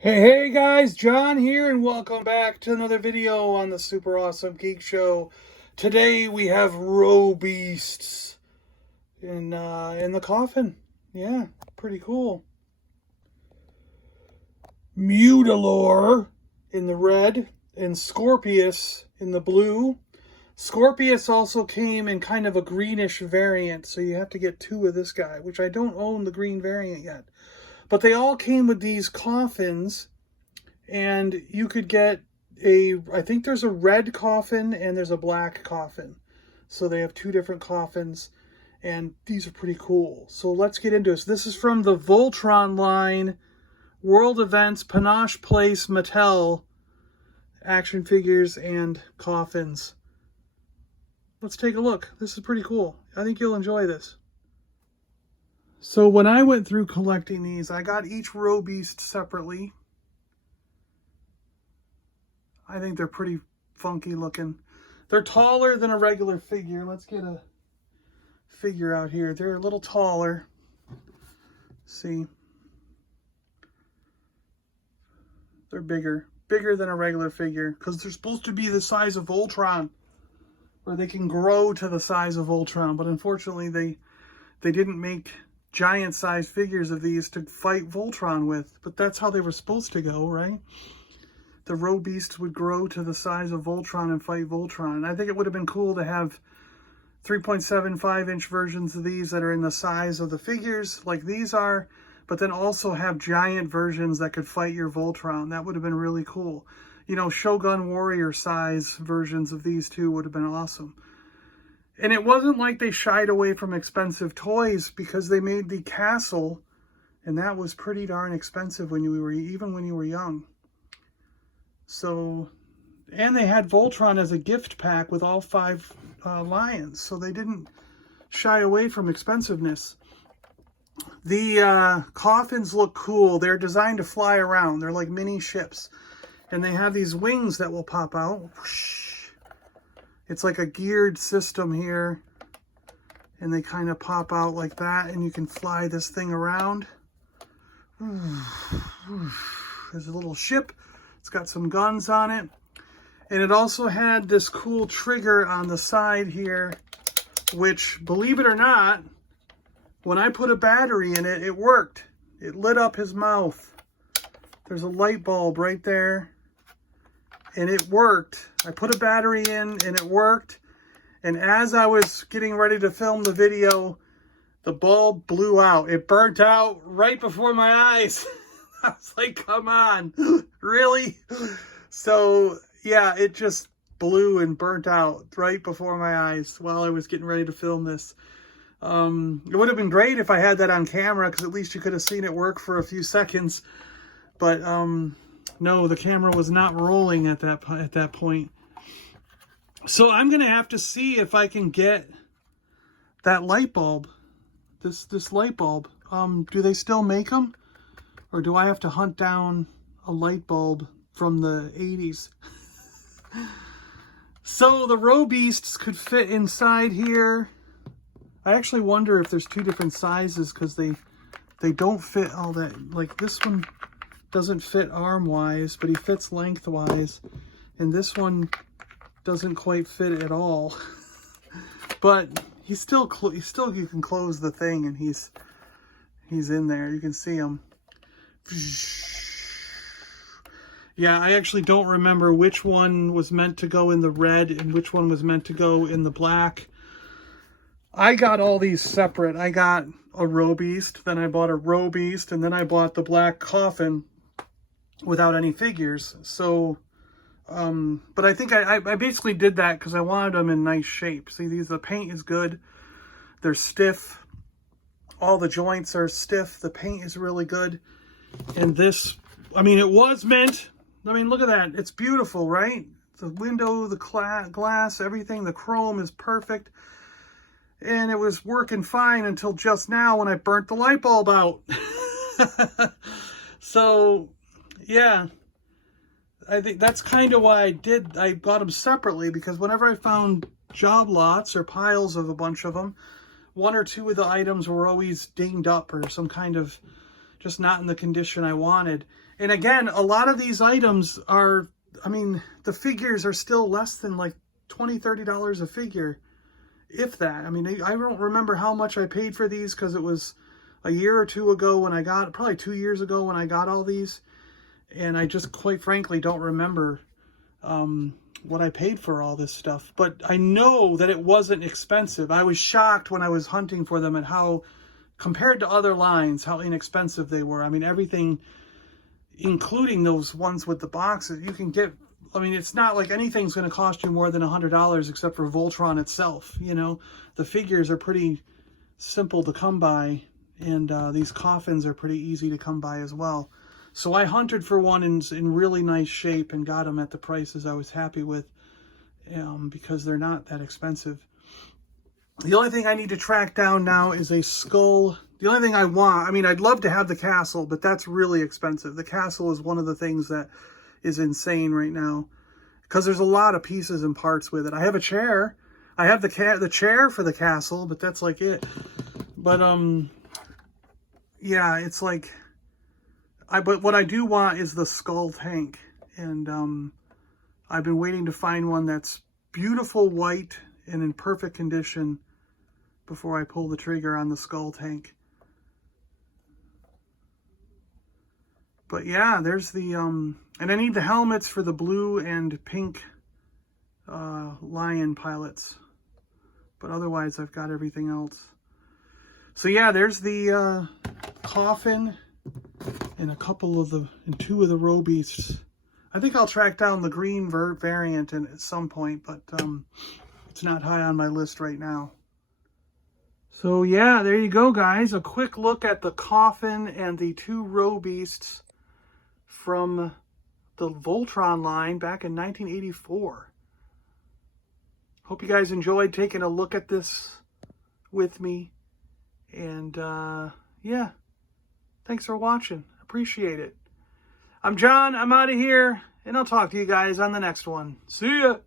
Hey guys, John here, and welcome back to another video on the Super Awesome Geek Show. Today we have Robeasts in the coffin. Yeah, pretty cool. Mutilor in the red, and Scorpius in the blue. Scorpius also came in kind of a greenish variant, so you have to get two of this guy, which I don't own the green variant yet. But they all came with these coffins, and you could get I think there's a red coffin and there's a black coffin. So they have two different coffins, and these are pretty cool. So let's get into this. This is from the Voltron line, World Events, Panosh Place, Mattel, action figures and coffins. Let's take a look. This is pretty cool. I think you'll enjoy this. So when I went through collecting these, I got each Robeast separately. I think they're pretty funky looking. They're taller than a regular figure. Let's get a figure out here. They're a little taller. See? They're bigger than a regular figure, because they're supposed to be the size of Voltron, or they can grow to the size of Voltron. But unfortunately, they didn't make giant size figures of these to fight Voltron with, but that's how they were supposed to go, right? The Robeast would grow to the size of Voltron and fight Voltron. And I think it would have been cool to have 3.75-inch versions of these that are in the size of the figures like these are, but then also have giant versions that could fight your Voltron. That would have been really cool. You know, Shogun Warrior size versions of these two would have been awesome. And it wasn't like they shied away from expensive toys, because they made the castle, and that was pretty darn expensive even when you were young. So, and they had Voltron as a gift pack with all 5 lions, so they didn't shy away from expensiveness. The coffins look cool. They're designed to fly around. They're like mini ships, and they have these wings that will pop out. Whoosh. It's like a geared system here, and they kind of pop out like that, and you can fly this thing around. There's a little ship. It's got some guns on it, and it also had this cool trigger on the side here, which, believe it or not, when I put a battery in it, it worked. It lit up his mouth. There's a light bulb right there. And it worked. I put a battery in and it worked. And as I was getting ready to film the video, the bulb blew out. It burnt out right before my eyes. I was like, come on, really? So yeah, it just blew and burnt out right before my eyes while I was getting ready to film this. It would have been great if I had that on camera, because at least you could have seen it work for a few seconds. But no, the camera was not rolling at that point. So I'm gonna have to see if I can get that light bulb, this light bulb. Do they still make them, or do I have to hunt down a light bulb from the 80s? So the Robeasts could fit inside here. I actually wonder if there's 2 different sizes, because they don't fit all that. Like this one doesn't fit arm-wise, but he fits lengthwise, and this one doesn't quite fit at all. But he's still you can close the thing, and he's in there. You can see him. Yeah, I actually don't remember which one was meant to go in the red and which one was meant to go in the black. I got all these separate. I got a Robeast, then I bought a Robeast, and then I bought the black coffin without any figures. So, but I think I basically did that because I wanted them in nice shape. See, the paint is good. They're stiff. All the joints are stiff. The paint is really good. And this, I mean, it was meant, I mean, look at that. It's beautiful, right? The window, the glass, everything, the chrome is perfect. And it was working fine until just now when I burnt the light bulb out. So, yeah, I think that's kind of why I bought them separately, because whenever I found job lots or piles of a bunch of them, 1 or 2 of the items were always dinged up, or some kind of, just not in the condition I wanted. And again, a lot of these items are, I mean, the figures are still less than like $20, $30 a figure, if that. I mean, I don't remember how much I paid for these because it was a year or two ago when I got, probably 2 years ago when I got all these. And I just quite frankly don't remember what I paid for all this stuff. But I know that it wasn't expensive. I was shocked when I was hunting for them at how, compared to other lines, how inexpensive they were. I mean, everything, including those ones with the boxes, you can get, I mean, it's not like anything's going to cost you more than $100 except for Voltron itself, you know. The figures are pretty simple to come by, and these coffins are pretty easy to come by as well. So I hunted for one in really nice shape and got them at the prices I was happy with, because they're not that expensive. The only thing I need to track down now is a skull. The only thing I want, I mean, I'd love to have the castle, but that's really expensive. The castle is one of the things that is insane right now because there's a lot of pieces and parts with it. I have a chair. I have the chair for the castle, but that's like it. But yeah, it's like, but what I do want is the skull tank, and I've been waiting to find one that's beautiful white and in perfect condition before I pull the trigger on the skull tank. But yeah, there's the and I need the helmets for the blue and pink lion pilots, but otherwise I've got everything else. So yeah, there's the coffin and two of the Robeasts. I think I'll track down the green variant at some point, but it's not high on my list right now. So yeah, there you go, guys. A quick look at the coffin and the two Robeasts from the Voltron line back in 1984. Hope you guys enjoyed taking a look at this with me. And yeah, thanks for watching. Appreciate it. I'm John. I'm out of here, and I'll talk to you guys on the next one. See ya!